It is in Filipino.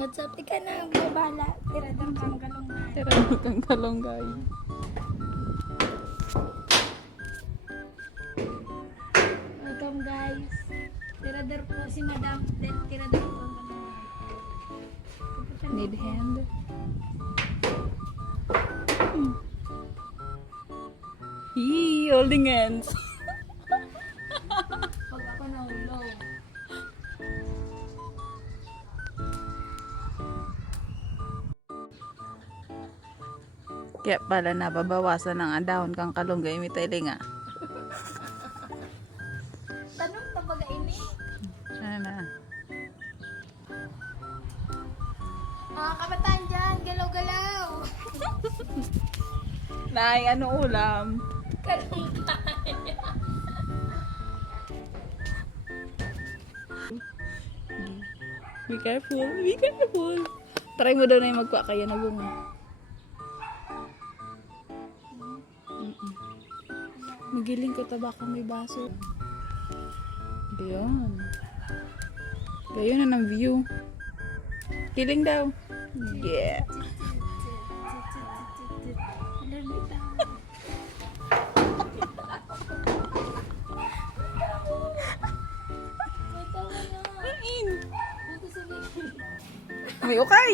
What's up? Ika na, babala. Tiradang kang galunggay. Tiradang kang galunggay. Welcome guys. Tirador po si Madam. Tirador po ang galunggay. Need hand. Holding hands. Pag ako nahulog. Kaya pala nababawasan ng dahon kang kalunggay, mitailing nga. Tanong tabaga ini. Ano na? Mga kabataan dyan, galaw-galaw. Nay, ano ulam? Galunggay. Be careful, be careful. Try mo daw na yung magpa kaya na bunga. Magiling ko tabaka may baso. Gayon. Gayon na ng view. Kiling daw. Yeah. Ay, okay.